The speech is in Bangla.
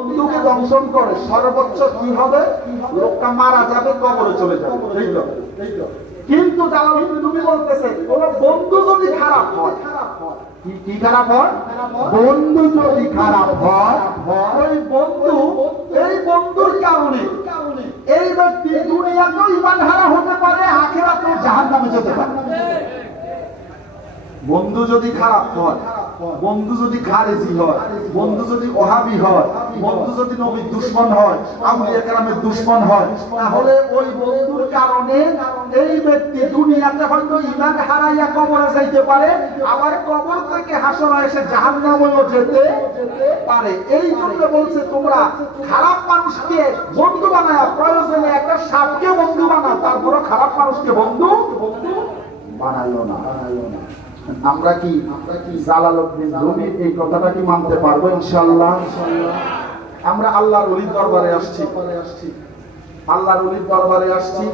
বন্ধুকে দংশন করে সর্বোচ্চ কি হবে? লোকটা মারা যাবে, কবরে চলে যাবে। কিন্তু জালালউদ্দিন তুমি বলতেছে কোন বন্ধু যদি খারাপ হয়, কি খারাপ হয়? বন্ধু যদি খারাপ হয়, ওই বন্ধু, এই বন্ধুর কারণে এই ব্যক্তি দুনিয়াতেও ঈমান হারা হতে পারে, আখিরাতেও জাহান্নামে যেতে পারে। বন্ধু যদি খারাপ হয়, বন্ধু যদি খারেজি হয়, বন্ধু যদি ওহাবি হয়, বন্ধু যদি নবীর দুশমন হয়, আউলিয়া কেরামের দুশমন হয়, তাহলে ওই বন্ধুর কারণে এই ব্যক্তি দুনিয়াতে হয়তো ঈমান হারাইয়া কবরে যাইতে পারে, আবার কবর থেকে হাসরে এসে জাহান্নামেও যেতে পারে। এই জন্য বলছে তোমরা খারাপ মানুষকে বন্ধু বানায়, প্রয়োজনে একটা সাপকে বন্ধু বানাও, তারপরও খারাপ মানুষকে বন্ধু বানাইও না। আমরা কি জালালউদ্দিন রুমির এই কথাটা কি মানতে পারবো? ইনশাআল্লাহ। আমরা আল্লাহর ওলির দরবারে আসছি, আল্লাহর ওলির দরবারে আসছি।